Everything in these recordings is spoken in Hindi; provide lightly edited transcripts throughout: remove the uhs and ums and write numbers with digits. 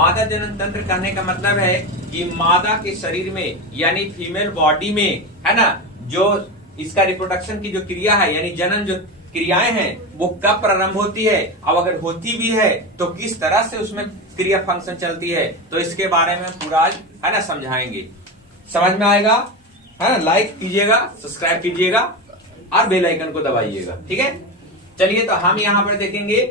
मादा जनन तंत्र कहने का मतलब है कि मादा के शरीर में यानी फीमेल बॉडी में, है ना, जो इसका रिप्रोडक्शन की जो क्रिया है यानी जनन जो क्रियाएं हैं वो कब प्रारंभ होती है, अब अगर होती भी है तो किस तरह से उसमें क्रिया फंक्शन चलती है, तो इसके बारे में पूरा आज, है ना, समझाएंगे। समझ में आएगा, है ना? लाइक कीजिएगा, सब्सक्राइब कीजिएगा और बेल आइकन को दबाइएगा, ठीक है। चलिए तो हम यहाँ पर देखेंगे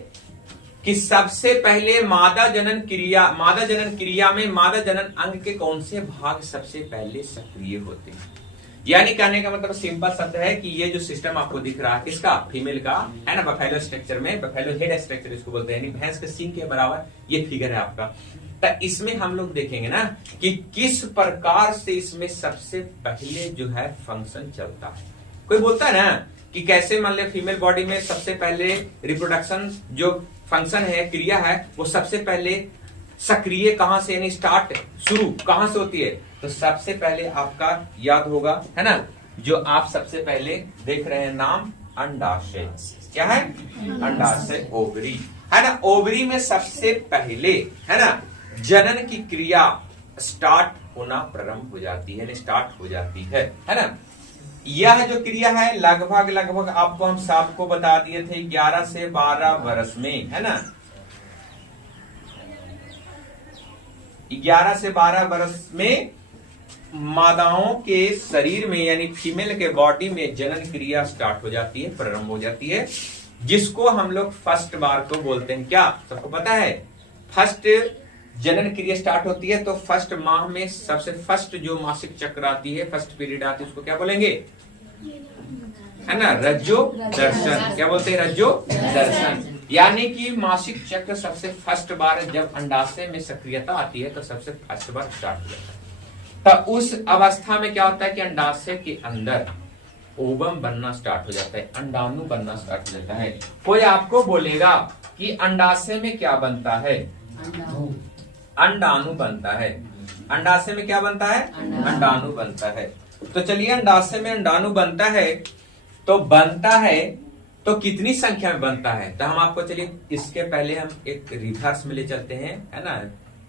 कि सबसे पहले मादा जनन क्रिया में मादा जनन अंग के कौन से भाग सबसे पहले सक्रिय होते हैं। यानी कहने का मतलब सिंपल शब्द है कि ये जो सिस्टम आपको दिख रहा है किसका, फीमेल का, है ना, बफेलो स्ट्रक्चर में, बफेलो हेड स्ट्रक्चर इसको बोलते हैं, यानी भैंस के सींग के बराबर ये फिगर है आपका। तो इसमें हम लोग देखेंगे ना कि किस प्रकार से इसमें सबसे पहले जो है फंक्शन चलता है। कोई बोलता है ना कि कैसे मान ले फीमेल बॉडी में सबसे पहले रिप्रोडक्शन जो फंक्शन है, क्रिया है, वो सबसे पहले सक्रिय कहां से यानी स्टार्ट शुरू कहां से होती है, तो सबसे पहले आपका याद होगा, है ना, जो आप सबसे पहले देख रहे हैं नाम अंडाशय। क्या है? अंडाशय, ओवरी, है ना। ओवरी में सबसे पहले, है ना, जनन की क्रिया स्टार्ट होना प्रारंभ हो जाती है, स्टार्ट हो जाती है ना। यह जो क्रिया है लगभग आपको हम सबको बता दिए थे 11 से 12 वर्ष में, है ना, 11 से 12 वर्ष में मादाओं के शरीर में यानी फीमेल के बॉडी में जनन क्रिया स्टार्ट हो जाती है, प्रारंभ हो जाती है, जिसको हम लोग फर्स्ट बार को बोलते हैं। क्या सबको पता है? फर्स्ट जनन क्रिया स्टार्ट होती है तो फर्स्ट माह में सबसे फर्स्ट जो मासिक चक्र आती है, फर्स्ट पीरियड आती है, उसको क्या बोलेंगे, है ना, रज्जो दर्शन। क्या बोलते हैं? रज्जो दर्शन। यानी कि मासिक चक्र सबसे फर्स्ट बार जब अंडाशय में सक्रियता आती है तो सबसे फर्स्ट बार स्टार्ट हो जाता है। तो उस अवस्था में क्या होता है कि अंडाशय के अंदर ओवम बनना स्टार्ट हो जाता है, अंडाणु बनना स्टार्ट हो जाता है। कोई आपको बोलेगा कि अंडाशय में क्या बनता है? अंडाणु बनता है। अंडाशय में क्या बनता है? अंडाणु बनता है। तो चलिए अंडाशय में अंडाणु बनता है तो कितनी संख्या में बनता है, तो हम आपको चलिए इसके पहले हम एक रिवर्स में ले चलते हैं, है ना,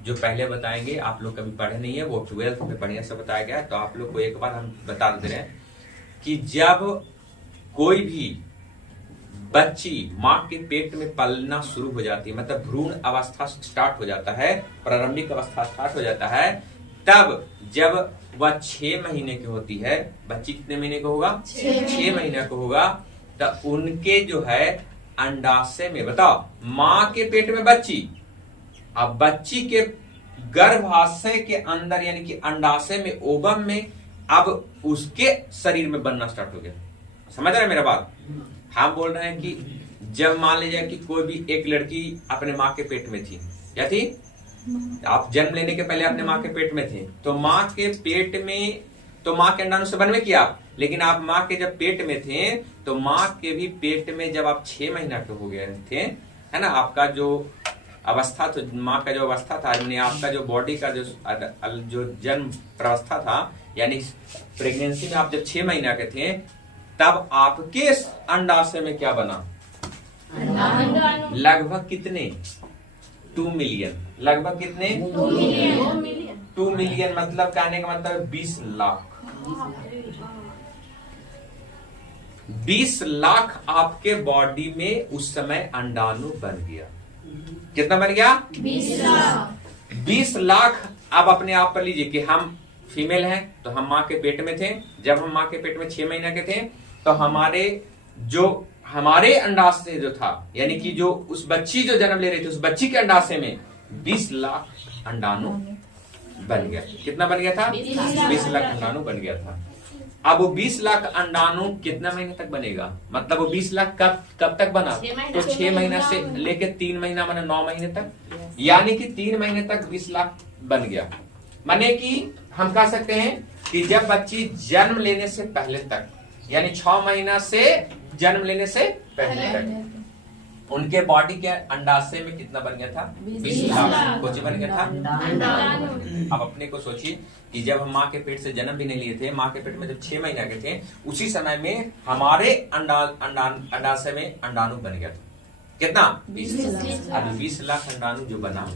जो पहले बताएंगे। आप लोग कभी पढ़े नहीं है, वो 12th में बढ़िया से बताया गया है, तो आप लोग को एक बार हम बता दे रहे हैं कि जब कोई भी बच्ची माँ के पेट में पलना शुरू हो जाती है, मतलब भ्रूण अवस्था स्टार्ट हो जाता है, प्रारंभिक अवस्था स्टार्ट हो जाता है, तब जब वह 6 महीने की होती है, बच्ची कितने महीने को होगा? 6 महीने को होगा, तो उनके जो है अंडाशय में, बताओ, माँ के पेट में बच्ची, अब बच्ची के गर्भाशय के अंदर यानी कि अंडाशय में, ओवम में, अब उसके शरीर में बनना स्टार्ट हो गया। समझ रहे हैं मेरा बात? हम बोल रहे हैं कि जब मान लीजिए कि कोई भी एक लड़की अपने माँ के पेट में थी, क्या थी? आप जन्म लेने के पहले अपने माँ के पेट में थे, तो माँ के पेट में, तो माँ के अंडाणु से बनवे किया आप, लेकिन आप माँ के जब पेट में थे तो माँ के भी पेट में जब आप 6 महीना के हो गए थे, है ना, आपका जो अवस्था, तो माँ का जो अवस्था था, यानी आपका जो बॉडी का जो जन्म प्रावस्था था, यानी प्रेगनेंसी में आप जब 6 महीना के थे, तब आपके अंडाशय में क्या बना? लगभग कितने? 2 मिलियन। लगभग कितने? 2 मिलियन मतलब कहने का मतलब 20 लाख। 20 लाख आपके बॉडी में उस समय अंडाणु बन गया। कितना बन गया? 20 लाख। 20 लाख। अब अपने आप पर लीजिए कि हम फीमेल हैं, तो हम माँ के पेट में थे, जब हम माँ के पेट में 6 महीने के थे, तो हमारे अंडाशय जो था, यानी कि जो उस बच्ची जो जन्म ले रही थी, उस बच्ची के अंडाशय में 20 लाख अंडाणु बन गया। कितना बन गया था? 20 लाख अंडाणु बन गया था। अब वो 20 लाख अंडाणु कितना महीने तक बनेगा? मतलब वो 20 लाख कब तक बना? तो 6 महीना से लेके 3 महीना माने 9 महीने तक, यानी कि 3 महीने तक 20 लाख बन गया। माने कि हम कह सकते हैं कि जब बच्ची जन्म लेने से पहले तक, यानी 6 महीना से जन्म लेने से पहले तक, उनके बॉडी के अंडाशय में कितना बन गया था? 20 लाख। कुछ बन गया था? अब अपने को सोचिए कि जब हम माँ के पेट से जन्म भी नहीं लिए थे, माँ के पेट में जब 6 महीने के थे, उसी समय में हमारे अंडाशय में अंडाणु बन गया था। कितना? 20 लाख। अब 20 लाख अंडाणु जो बना,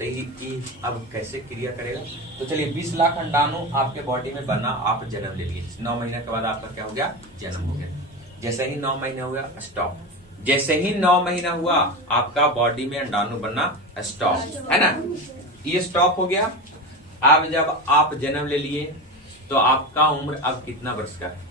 तो ये अब कैसे क्रिया करेगा? तो चलिए 20 लाख अंडाणु आपके बॉडी में बना, आप जन्म ले लिए, 9 महीने के बाद आपका क्या हो गया? जन्म हो गया। जैसे ही 9 महीने हुआ स्टॉप, जैसे ही 9 महीना हुआ आपका बॉडी में अंडाणु बनना स्टॉप, है ना, ये स्टॉप हो गया। अब जब आप जन्म ले लिए तो आपका उम्र अब कितना वर्ष का है?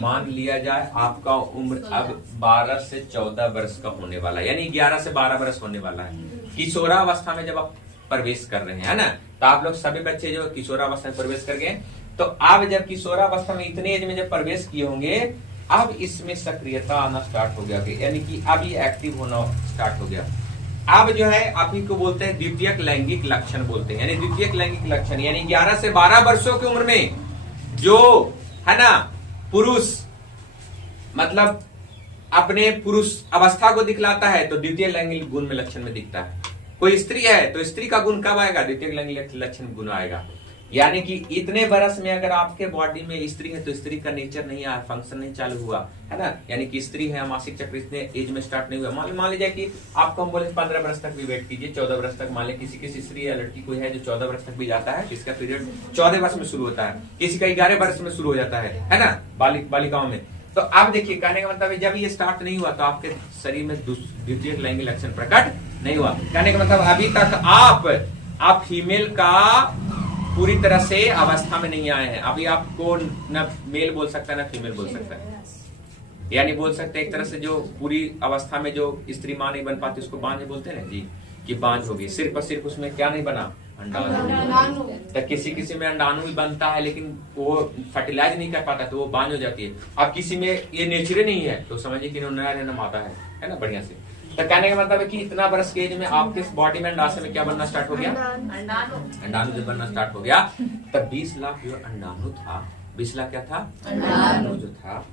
मान लिया जाए आपका उम्र अब 12 से 14 वर्ष का होने वाला है, यानी 11 से 12 वर्ष होने वाला है। किशोरावस्था में जब आप प्रवेश कर रहे हैं, है ना, तो आप लोग सभी बच्चे जो किशोरावस्था में प्रवेश कर गए, तो अब जब किशोरावस्था में इतने एज में जब प्रवेश किए होंगे, अब इसमें सक्रियता आना स्टार्ट हो गया, यानी कि अब ये एक्टिव होना स्टार्ट हो गया। अब जो है आप ही को बोलते हैं द्वितीयक लैंगिक लक्षण बोलते हैं, यानी द्वितीयक लैंगिक लक्षण यानी 11 से 12 वर्षों की उम्र में जो है ना पुरुष मतलब अपने पुरुष अवस्था को दिखलाता है, तो द्वितीय लैंगिक गुण में लक्षण में दिखता है। कोई स्त्री है तो स्त्री का गुण कब आएगा? द्वितीय लैंगिक लक्षण गुण आएगा। यानी कि इतने बरस में अगर आपके बॉडी में स्त्री है तो स्त्री का नेचर नहीं आया, फंक्शन नहीं चालू हुआ, है ना, यानी कि स्त्री है, मासिक चक्र इतने एज में स्टार्ट नहीं हुआ। मान लीजिए कि आपको हम बोले 15 वर्ष तक भी वेट कीजिए, 14 वर्ष तक, मान लीजिए किसी स्त्री या लड़की कोई है जो 14 वर्ष तक भी जाता है, जिसका पीरियड 14 वर्ष में शुरू होता है, किसी का 11 वर्ष में शुरू हो जाता है ना, बालिकाओं में। तो आप देखिए, कहने का मतलब है जब ये स्टार्ट नहीं हुआ तो आपके शरीर में द्वितीय लैंगिक लक्षण प्रकट नहीं हुआ। कहने का मतलब अभी तक आप फीमेल का पूरी तरह से अवस्था में नहीं आए हैं। अभी आपको न मेल बोल सकता है न फीमेल बोल सकता है, यानी बोल सकते हैं एक तरह से जो पूरी अवस्था में जो स्त्री मां नहीं बन पाती उसको बांझ बोलते हैं ना जी, कि बांझ होगी। सिर्फ और सिर्फ उसमें क्या नहीं बना? अंडाणु। तो किसी में अंडाणु भी बनता है लेकिन वो फर्टिलाइज नहीं कर पाता तो वो बांझ हो जाती है। अब किसी में ये नेचर नहीं है तो समझिए कि नया मादा है ना, बढ़िया से। तो कहने का मतलब है कि इतना बरस के एज में आपके बॉडी में अंडाशय में क्या बनना स्टार्ट हो गया? अंडाणु जब बनना स्टार्ट हो गया तब 20 लाख जो अंडाणु था, 20 लाख क्या था? अंडाणु जो था,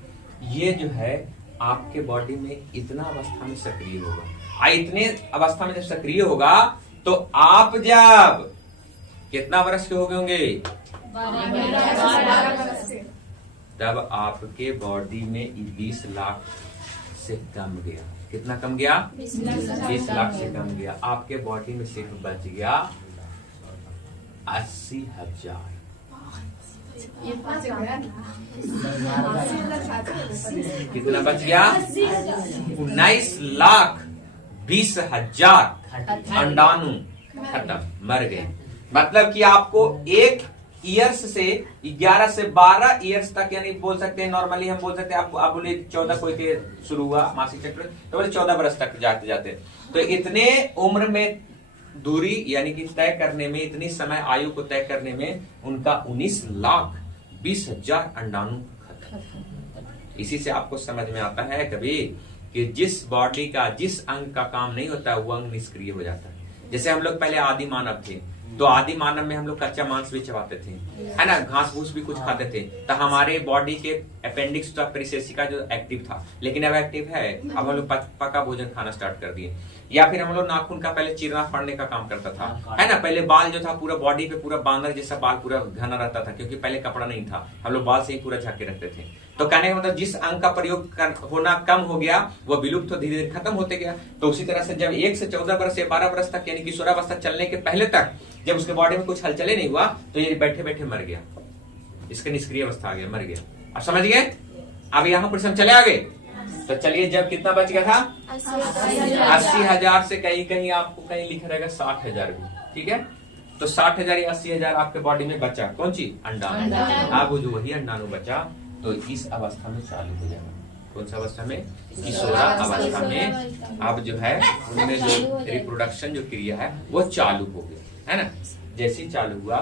ये जो है आपके बॉडी में इतना अवस्था में सक्रिय होगा। इतने अवस्था में जब सक्रिय होगा तो आप जब कितना वर्ष के हो गए होंगे? 12 तब आपके बॉडी में 20 लाख से कम गया। कितना कम गया? 20 लाख से कम गया। आपके बॉडी में सिर्फ बच गया 80,000। कितना बच गया? 19,20,000 अंडाणु खत्म, मर गए। मतलब कि आपको एक ईयर्स से 11 से 12 ईयर्स तक, यानी बोल सकते हैं नॉर्मली हम बोल सकते हैं आप बोले 14 कोई के शुरू हुआ मासिक चक्र तो बोले 14 वर्ष तक जाते जाते, तो इतने उम्र में दूरी यानी कि तय करने में, इतनी समय आयु को तय करने में उनका 19,20,000 अंडाणु खत्म। इसी से आपको समझ में आता है कभी कि जिस बॉडी का जिस अंग का काम नहीं होता वो अंग निष्क्रिय हो जाता है। जैसे हम लोग पहले आदि मानव थे तो आदि मानव में हम लोग कच्चा मांस भी चबाते थे, है ना, घास फूस भी कुछ खाते थे, तो हमारे बॉडी के अपेंडिक्स तो परिसेसिका जो एक्टिव था, लेकिन अब एक्टिव है, अब हम लोग पका भोजन खाना स्टार्ट कर दिए। या फिर हम लोग नाखून का पहले चीरना फाड़ने का काम करता था, है ना, पहले बाल जो था पूरा बॉडी पे पूरा बांदर जैसा बाल पूरा घना रहता था, क्योंकि पहले कपड़ा नहीं था, हम लोग बाल से ही पूरा झाके रखते थे। तो कहने का मतलब जिस अंग का प्रयोग होना कम हो गया वो विलुप्त धीरे धीरे खत्म होते गया। तो उसी तरह से जब 1 से 14 वर्ष से 12 वर्ष तक यानी किशोरावस्था चलने के पहले तक जब उसके बॉडी में कुछ हलचले नहीं हुआ तो ये बैठे बैठे मर गया, इसका निष्क्रिय अवस्था आ गया, मर गया। अब समझ गए? अब यहाँ पर हम चले आगे। तो चलिए, जब कितना बच गया था? 80,000 से कहीं कहीं आपको कहीं लिखा रहेगा 60,000 भी, ठीक है। तो 60,000 या 80,000 आपके बॉडी में बचा, कौन सी? अंडाणु। अब जो वही अंडाणु बचा तो इस अवस्था में चालू हो जाएगा। कौन सा अवस्था में? किशोरा अवस्था में। अब जो है उनमें जो रिप्रोडक्शन जो क्रिया है वो चालू हो गई, है ना। जैसे चालू हुआ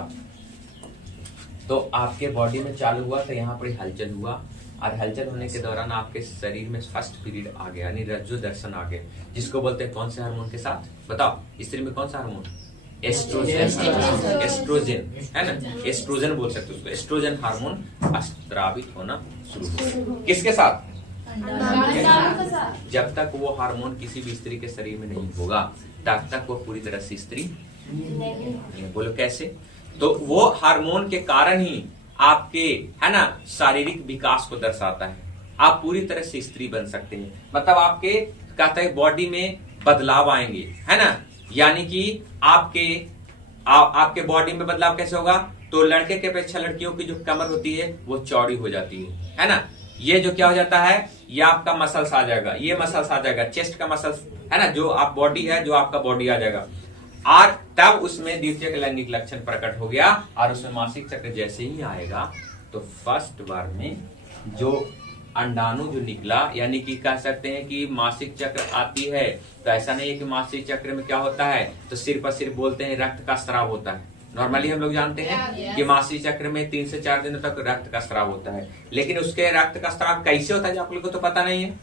तो आपके बॉडी में चालू हुआ तो यहाँ पर हलचल हुआ, और हलचल होने के दौरान आपके शरीर में फर्स्ट पीरियड आ गया, यानी रज्जु दर्शन आ गया, जिसको बोलते हैं कौन से हार्मोन के साथ? बताओ, स्त्री में कौन सा हार्मोन? एस्ट्रोजन। एस्ट्रोजन, है ना, एस्ट्रोजन बोल सकते हो उसको। एस्ट्रोजन हार्मोन स्रावित होना शुरू हो। किसके साथ? जब तक वो हार्मोन किसी भी स्त्री के शरीर में नहीं होगा तब तक वो पूरी तरह से स्त्री नहीं। बोलो कैसे? तो वो हार्मोन के कारण ही आपके, है ना, शारीरिक विकास को दर्शाता है। आप पूरी तरह से स्त्री बन सकते हैं, मतलब आपके कहते हैं बॉडी में बदलाव आएंगे, है ना, यानी कि आपके बॉडी में बदलाव कैसे होगा, तो लड़के के अपेक्षा लड़कियों की जो कमर होती है वो चौड़ी हो जाती है ना। ये जो क्या हो जाता है, ये आपका मसल्स आ जाएगा, ये मसल्स आ जाएगा, चेस्ट का मसल्स है ना, जो आप बॉडी है, जो आपका बॉडी आ जाएगा। और तब उसमें द्वितीयक लैंगिक लक्षण प्रकट हो गया, और उसमें मासिक चक्र जैसे ही आएगा तो फर्स्ट बार में जो अंडाणु जो निकला, यानी कि कह सकते हैं कि मासिक चक्र आती है, तो ऐसा नहीं है कि मासिक चक्र में क्या होता है, तो सिर्फ और सिर्फ बोलते हैं रक्त का स्राव होता है। नॉर्मली हम लोग जानते हैं कि मासिक चक्र में 3 से 4 दिनों तक रक्त का स्राव होता है, लेकिन उसके रक्त का स्राव कैसे होता है आप लोग को तो पता नहीं है।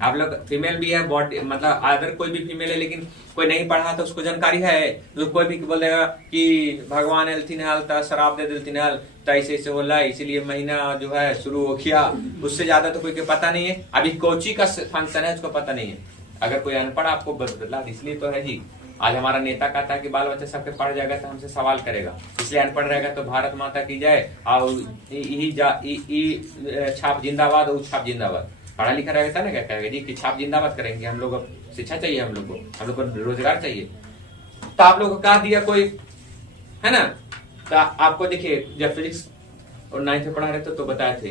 आप लोग फीमेल भी है, बॉडी मतलब अगर कोई भी फीमेल है लेकिन कोई नहीं पढ़ा तो उसको जानकारी है, तो कोई भी बोल देगा कि भगवान एलथिन हल तो शराब दे देलथिन हल, तो ऐसे होला, इसीलिए महीना जो है शुरू हो गया। उससे ज्यादा तो कोई के पता नहीं है। अभी कोची का फंक्शन है उसको पता नहीं है। अगर कोई अनपढ़ आपको बदला, इसलिए तो है जी। आज हमारा नेता कहता है कि बाल बच्चे सबके पढ़ जाएगा तो हमसे सवाल करेगा, इसलिए अनपढ़ रहेगा तो भारत माता की जय और छाप जिंदाबाद और छाप जिंदाबाद। पढ़ा लिखा रहेगा ना क्या कहेगा जी कि छाप जिंदाबाद करेंगे, हम लोग शिक्षा चाहिए, हम लोग को रोजगार चाहिए। तो आप लोग को कहा दिया कोई है ना। तो आपको देखिए जब फिजिक्स और 9th में पढ़ा रहे थे तो बताए थे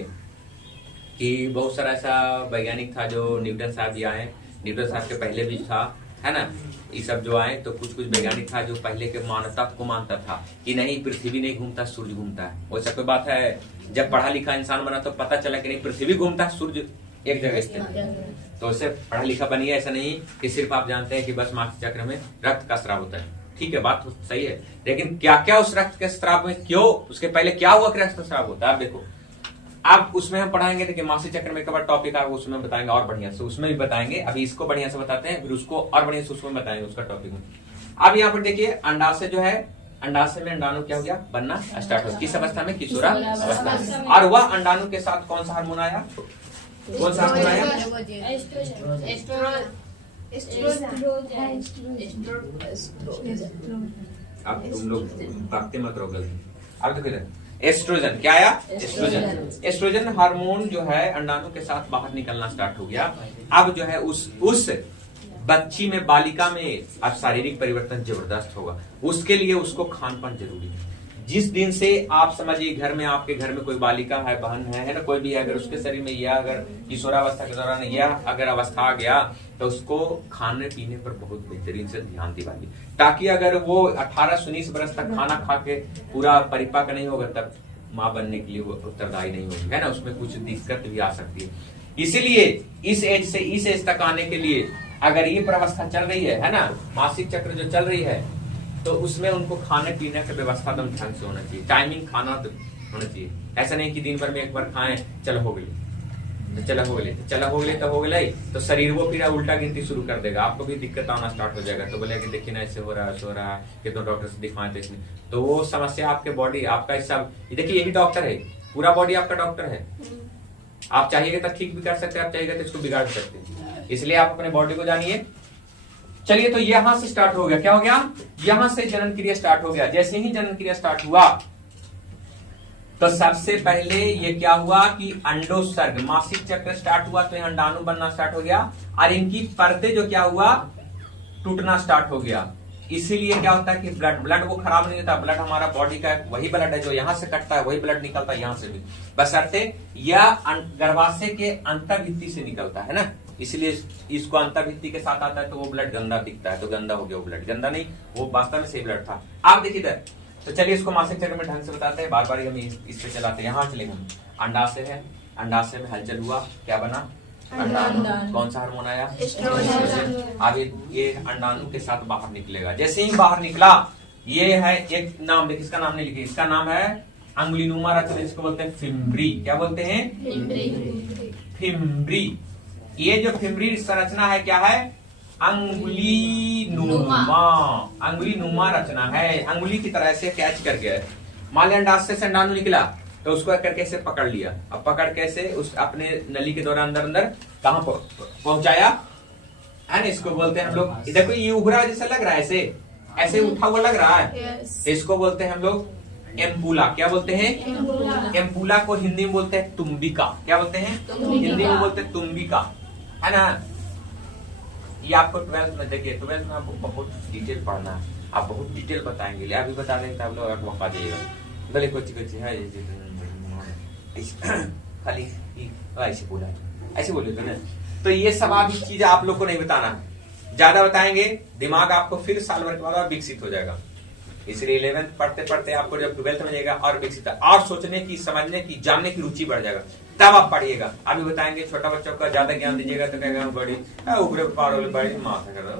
कि बहुत सारा ऐसा वैज्ञानिक था जो न्यूटन साहब भी आए, न्यूटन साहब के पहले भी था है ना, ये सब जो आए तो कुछ वैज्ञानिक था जो पहले के मान्यता को मानता था कि नहीं पृथ्वी नहीं घूमता सूर्य घूमता है। वैसा कोई बात है, जब पढ़ा लिखा इंसान बना तो पता चला कि नहीं पृथ्वी घूमता है, सूर्य एक जगह स्थित है। तो उससे पढ़ा लिखा बनिए, ऐसा नहीं कि सिर्फ आप जानते हैं कि बस मासिक चक्र में रक्त का स्राव होता है। ठीक है, बात तो सही है, लेकिन क्या क्या उस रक्त के स्राव में क्यों, उसके पहले क्या हुआ कि रक्त स्राव होता है। आप देखो, अब उसमें हम पढ़ाएंगे, देखिए मासिक चक्र में कब टॉपिक है उसमें बताएंगे और बढ़िया से, उसमें भी बताएंगे। अभी इसको बढ़िया से बताते हैं, फिर उसको और बढ़िया से उसमें बताएंगे उसका टॉपिक में। अब यहाँ पर देखिए अंडाशय जो है, अंडाशय में अंडाणु क्या हो गया, बनना स्टार्ट हो, किस अवस्था में, किशोरा अवस्था। और वह अंडाणु के साथ कौन सा हार्मोन आया, कौन सा हार्मोन आया, अब तुम लोग भागते मत रहो गलती। अब देखो एस्ट्रोजन क्या आया, एस्ट्रोजन। एस्ट्रोजन हार्मोन जो है अंडाणु के साथ बाहर निकलना स्टार्ट हो गया। अब जो है उस बच्ची में, बालिका में अब शारीरिक परिवर्तन जबरदस्त होगा। उसके लिए उसको खान पान जरूरी है। जिस दिन से आप समझिए घर में, आपके घर में कोई बालिका है, बहन है ना, कोई भी है, अगर उसके शरीर में यह अगर किशोरावस्था के दौरान यह अगर अवस्था आ गया तो उसको खाने पीने पर बहुत बेहतरीन से ध्यान दिलाइए, ताकि अगर वो 18 से 19 बरस तक खाना खा के पूरा परिपक्व नहीं होगा तब माँ बनने के लिए वो उत्तरदायी नहीं होगी, है ना, उसमें कुछ दिक्कत भी आ सकती है। इसीलिए इस एज से इस एज तक आने के लिए अगर ये अवस्था चल रही है ना, मासिक चक्र जो चल रही है, तो उसमें उनको खाने पीने की व्यवस्था एकदम ढंग से होना चाहिए, टाइमिंग खाना तो होना चाहिए। ऐसा नहीं कि दिन भर में एक बार खाएं चलो हो गई, तो चला हो गए, चला हो गए तो हो गए, तो शरीर वो फिर उल्टा गिनती शुरू कर देगा, आपको भी दिक्कत आना स्टार्ट हो जाएगा। तो बोले कि देखिए ना ऐसे हो रहा है, ऐसे हो रहा है, कितने डॉक्टर से दिखवाएं तो इसमें तो वो समस्या आपके बॉडी आपका सब देखिए, यही डॉक्टर है, पूरा बॉडी आपका डॉक्टर है। आप चाहिएगा तो ठीक भी कर सकते हैं, आप चाहिएगा तो इसको बिगाड़ सकते हैं। इसलिए आप अपने बॉडी को जानिए। चलिए, तो यहां से स्टार्ट हो गया, क्या हो गया, यहां से जनन क्रिया स्टार्ट हो गया। जैसे ही जनन क्रिया स्टार्ट हुआ तो सबसे पहले ये क्या हुआ कि अंडोत्सर्ग, मासिक चक्र स्टार्ट हुआ तो ये अंडाणु बनना स्टार्ट हो गया, और इनकी परतें जो क्या हुआ, टूटना स्टार्ट हो गया। इसीलिए क्या होता है कि ब्लड वो खराब नहीं होता, ब्लड हमारा बॉडी का वही ब्लड है जो यहाँ से कटता है, वही ब्लड निकलता है यहाँ से भी, बशर्ते यह गर्भाशय के अंतर्भित्ति से निकलता है ना, इसलिए इसको अंतर्भित्ति के साथ आता है तो वो ब्लड गंदा दिखता है, तो गंदा हो गया वो ब्लड, गंदा नहीं, वो वास्तव में सही ब्लड था। आप देखिए इधर, तो चलिए इसको मासिक चक्र में ढंग से बताते हैं, बार बार हम इस पे चलाते हैं। यहाँ चलेंगे हम, अंडाशय है, अंडाशय में हलचल हुआ, क्या बना, अंडाणु। कौन सा हार्मोन आया, एस्ट्रोजन। अब ये अंडाणु के साथ बाहर निकलेगा। जैसे ही बाहर निकला, ये है एक नाम, देखिए इसका नाम नहीं लिखे, इसका नाम है अंगुलीनुमा रचना, इसको बोलते हैं फिम्ब्री। क्या बोलते हैं, फिम्ब्री। ये जो फिम्ब्री संरचना है क्या है, अंगुलीनुमा, अंगुलीनुमा रचना है, अंगुली की तरह से कैच करके है। मान लिया अंडाशय से अंडाणु निकला तो उसको करके ऐसे पकड़ लिया, अब पकड़ कैसे उस अपने नली के द्वारा अंदर अंदर कहां पहुंचाया है ना, इसको बोलते हैं हम लोग, देखो ये उभरा जैसा लग रहा है, ऐसे ऐसे उठा हुआ लग रहा है, इसको बोलते हैं हम लोग एम्पुला। क्या बोलते हैं, एम्पुला को हिंदी में बोलते हैं तुम्बिका। क्या बोलते हैं, हिंदी में बोलते हैं तुम्बिका, है ना। ये आपको 12th में देखिए, 12th में आपको बहुत डिटेल पढ़ना है, आप बहुत डिटेल बताएंगे, अभी बता देंगे तो आप लोग बता जाइएगा, भले कुछ कुछ है खाली ऐसे बोला, ऐसे बोले तो ना। तो ये सब आप चीजें आप लोग को नहीं बताना, ज्यादा बताएंगे दिमाग आपको फिर साल भर के बाद विकसित हो जाएगा। इसलिए 11th पढ़ते पढ़ते आपको जब 12th में जाएगा और विकसित और सोचने की, समझने की, जानने की रुचि बढ़ जाएगा, तब आप पढ़िएगा। अभी बताएंगे छोटा बच्चों का ज्यादा ज्ञान दीजिएगा तो कहेगा बड़ी ऊपरे पार बड़ी माथा कर रहा,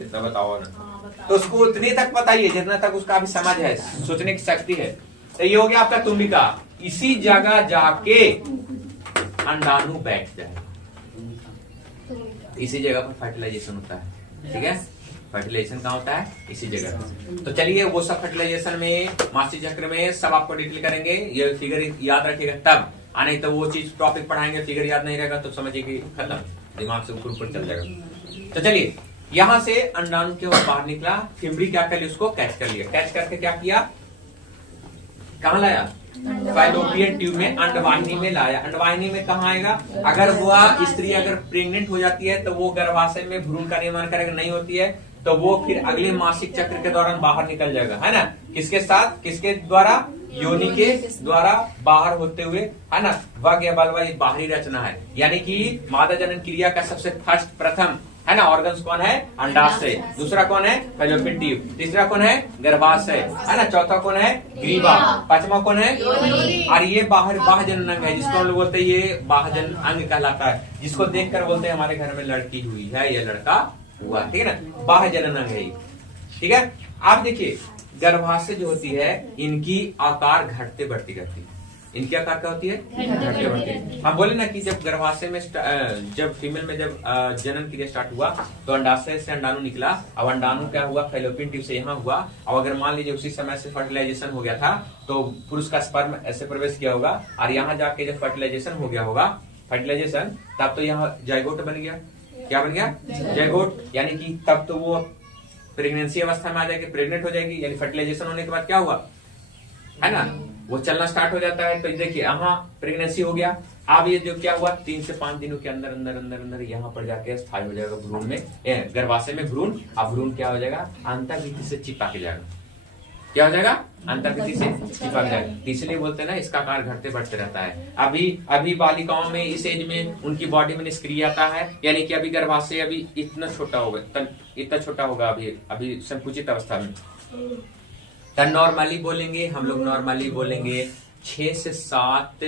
इतना बताओ ना। तो उसको उतने तक बताइए जितना तक उसका अभी समझ है, सोचने की शक्ति है। तो ये हो गया आपका तुम्बिका। इसी जगह जाके अंडाणु बैठ जाए, इसी जगह पर फर्टिलाइजेशन होता है, ठीक है। फर्टिलाइजेशन कहाँ होता है? इसी जगह। तो चलिए वो सब फर्टिलाइजेशन में, मासी चक्र में सब आपको डिटेल करेंगे। ये फिगर याद रखिएगा तब, नहीं तो वो चीज टॉपिक पढ़ाएंगे फिगर याद नहीं रहेगा तो समझिए कि खत्म, दिमाग से ऊपर ऊपर चल जाएगा। तो चलिए यहां से अंडाणु के बाहर निकला, फिम्बरी क्या कर लिया, उसको कैच कर लिया, कैच करके क्या किया, कहाँ लाया, फैलोपियन ट्यूब में, अंडवाहिनी में लाया। अंडवाहिनी में कहाँ आएगा, अगर वह स्त्री अगर प्रेग्नेंट हो जाती है तो वो गर्भाशय में भ्रूण का निर्माण करेगा, नहीं होती है तो वो फिर अगले मासिक चक्र के दौरान बाहर निकल जाएगा, है ना। किसके साथ, किसके द्वारा, योनि के द्वारा बाहर होते हुए, है ना। वह बलवा ये बाहरी रचना है, यानी कि मादा जनन क्रिया का सबसे फर्स्ट प्रथम, है ना, ऑर्गन्स कौन है, अंडाशय, दूसरा कौन है, फैलोपियन ट्यूब, तीसरा कौन है, गर्भाशय, है ना, चौथा कौन है, ग्रीवा, पांचवा कौन है, और ये बाहर बाह्य जनन अंग है, जिसको हम लोग बोलते हैं ये बाह्य जनन अंग कहलाता है, जिसको देखकर बोलते हैं हमारे घर में लड़की हुई है, ये लड़का हुआ, ठीक है ना, बाह्य जनन अंग है, ठीक है। आप देखिए गर्भाशय जो होती है इनकी आकार घटते बढ़ती रहती है, इनकी आकार क्या होती है, घटते बढ़ती। हम बोले ना कि जब गर्भाशय में जब फीमेल में जब जनन क्रिया स्टार्ट हुआ तो अंडाशय से अंडाणु निकला, अब अंडाणु क्या हुआ, फैलोपियन ट्यूब से यहाँ हुआ। अब अगर मान लीजिए उसी समय से फर्टिलाइजेशन हो गया था तो पुरुष का स्पर्म ऐसे प्रवेश किया होगा और यहाँ जाके जब फर्टिलाइजेशन हो गया होगा, फर्टिलाइजेशन, तब तो यहाँ जाइगोट बन गया, क्या बन गया, जाइगोट, यानी कि तब तो वो प्रेगनेंसी अवस्था में आ जाएगी, प्रेग्नेंट हो जाएगी, यानी फर्टिलाइजेशन होने के बाद क्या हुआ, है ना, वो चलना स्टार्ट हो जाता है। तो देखिए यहाँ प्रेगनेंसी हो गया, अब ये जो क्या हुआ 3 से 5 दिनों के अंदर अंदर अंदर अंदर यहाँ पर जाके स्थायी हो जाएगा भ्रूण में, गर्भाशय में भ्रूण। अब भ्रूण क्या हो जाएगा, अंतर्भित्ति से चिपक जाएगा, क्या हो जाएगा, अंतर्भित्ति से चिपक जाएगा। इसलिए बोलते हैं ना इसका आकार घटते बढ़ते रहता है। अभी बालिकाओं में इस एज में उनकी बॉडी में निष्क्रियता है, यानी कि अभी गर्भाशय अभी इतना छोटा होगा, इतना छोटा होगा अभी संकुचित अवस्था में। तो नॉर्मली बोलेंगे हम लोग, नॉर्मली बोलेंगे 6 से 7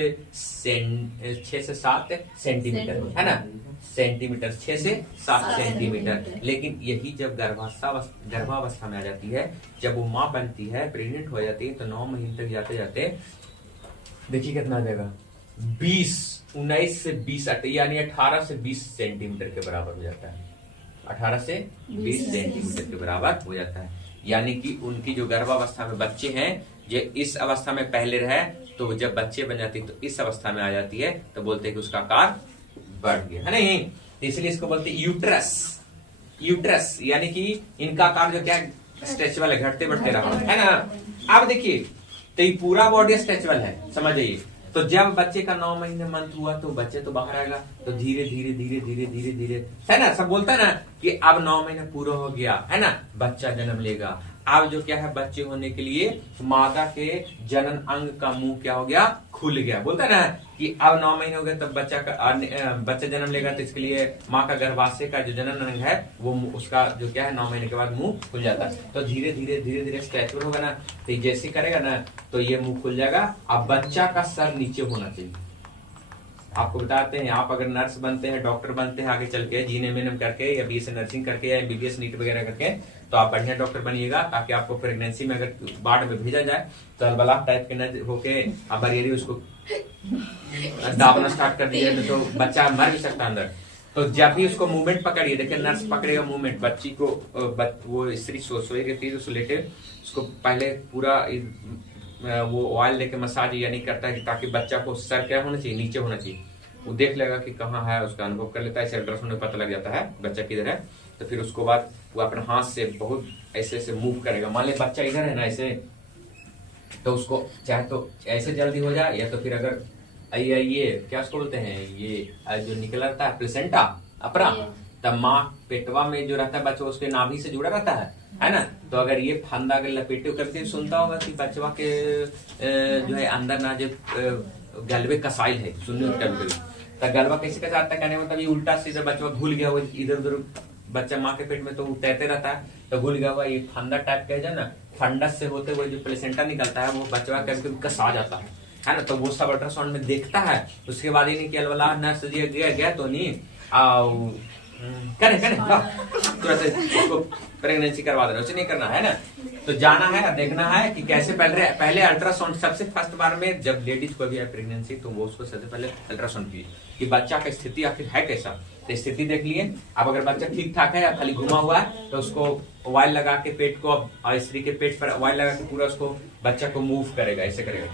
सेंटीमीटर, है ना, सेंटीमीटर, 6 से 7 सेंटीमीटर। लेकिन यही जब गर्भावस्था में आ जाती है, जब वो माँ बनती है, प्रेग्नेंट हो जाती है, तो 9 महीने तक जाते जाते देखिए कितना आ जाएगा, 19 से 20 यानी 18 से 20 सेंटीमीटर के बराबर हो जाता है, 18 से 20 सेंटीमीटर के बराबर हो जाता है। यानी कि उनकी जो गर्भावस्था में बच्चे हैं, जो इस अवस्था में पहले रहे, तो जब बच्चे बन जाती है तो इस अवस्था में आ जाती है, तो बोलते हैं कि उसका आकार बढ़ गया, है नहीं, इसलिए इसको बोलते हैं यूट्रस। यूट्रस यानी कि इनका आकार जो क्या है, स्ट्रेचेबल है, घटते बढ़ते रहा, है ना। अब देखिए तो ये पूरा बॉडी स्ट्रेचेबल है, समझ जाइए। तो जब बच्चे का 9 महीने मंथ हुआ तो बच्चे तो बाहर आएगा, तो धीरे धीरे धीरे धीरे धीरे धीरे, है ना, सब बोलता है ना कि अब 9 महीने पूरा हो गया, है ना, बच्चा जन्म लेगा। अब जो क्या है, बच्चे होने के लिए माता के जनन अंग का मुंह क्या हो गया, खुल गया, बोलता है ना कि अब 9 महीने हो गए तब बच्चा जन्म लेगा, तो इसके लिए माँ का गर्भाशय का जो जनन अंग है वो उसका जो क्या है 9 महीने के बाद मुंह खुल जाता है। तो धीरे धीरे धीरे धीरे स्ट्रेचबल होगा ना, तो जैसे करेगा ना तो ये मुंह खुल जाएगा। अब बच्चा का सर नीचे होना चाहिए। आपको बताते हैं, आप अगर नर्स बनते हैं, डॉक्टर बनते हैं आगे चल के, जीएनएम करके या बीएससी नर्सिंग करके या एमबीबीएस नीट वगैरह करके, तो आप बढ़िया डॉक्टर बनिएगा, ताकि आपको प्रेगनेंसी में अगर वार्ड में भेजा जाए तो अलबलाह टाइप के न होके आप बरियरी उसको दाबना स्टार्ट कर दीजिए, तो बच्चा मर भी सकता है अंदर। तो जब भी उसको मूवमेंट पकड़िए, देखिए नर्स पकड़ेगा मूवमेंट, बच्ची को वो स्त्री सोई रहती है, उसको लेटे उसको पहले पूरा वो ऑयल लेके मसाज यानी करता है, ताकि बच्चा को सर क्या होना चाहिए, नीचे होना चाहिए। वो देख लेगा कि कहाँ है, उसका अनुभव कर लेता है, इसे अल्ट्रासाउंड में पता लग जाता है बच्चा किधर है। तो फिर उसको बाद वो अपने हाथ से बहुत ऐसे ऐसे मूव करेगा। मान ले बच्चा इधर है ना ऐसे, तो उसको चाहे तो ऐसे जल्दी हो जाए, या तो फिर अगर ये क्या उसको बोलते हैं, ये जो निकल आता है प्लेसेंटा अपरा, तब माँ पेटवा में जो रहता है बच्चा उसके नाभि से जुड़ा रहता है ना। तो अगर ये फंदा अगर लपेटे करके सुनता होगा कि बच्चा के जो है अंदर ना जो गलबे कसाइल है, सुनने कभी तो गलबा कैसे कसाता है, कहने मतलब ये उल्टा सीधा बच्चा घुल गया हुआ इधर उधर, बच्चा माँ के पेट में तो तैरते रहता है तो घुल गया हुआ ये फंदा टाइप का ना, फंडस से होते हुए जो प्लेसेंटा निकलता है वो बच्चा कभी कसा जाता है ना। तो वो सब अल्ट्रासाउंड में देखता है। उसके बाद ये नहीं कि वाला नर्स गया तो नहीं करे तुरंत उसको प्रेगनेंसी करवा देना, उसे नहीं करना है ना। तो जाना है देखना है कि कैसे पहले अल्ट्रासाउंड सबसे फर्स्ट बार में जब लेडीज को भी है प्रेगनेंसी तो वो उसको सबसे पहले अल्ट्रासाउंड कीजिए कि बच्चा का स्थिति आखिर है कैसा। तो स्थिति देख लिए। अब अगर बच्चा ठीक ठाक है या खाली घुमा हुआ है तो उसको ऑयल लगा के पेट को, अब स्त्री के पेट पर ऑयल लगा के पूरा उसको बच्चा को मूव करेगा, ऐसे करेगा।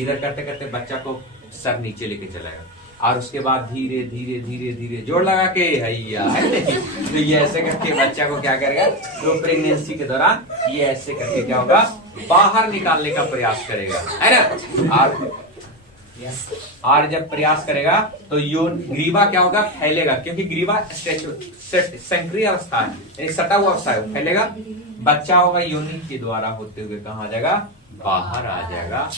इधर करते करते बच्चा को सर नीचे लेके चलाएगा और उसके बाद धीरे धीरे धीरे धीरे जोर लगा के हैया तो ये ऐसे करके बच्चा को क्या करेगा तो प्रेगनेंसी के दौरान ये ऐसे करके क्या होगा बाहर निकालने का प्रयास करेगा, है ना। और जब प्रयास करेगा तो ग्रीवा क्या होगा फैलेगा, क्योंकि ग्रीवा सक्रिय अवस्था है यानी सटा हुआ अवस्था है, फैलेगा। बच्चा होगा योनि के द्वारा होते हुए कहाँ आ जाएगा, बाहर आ जाएगा।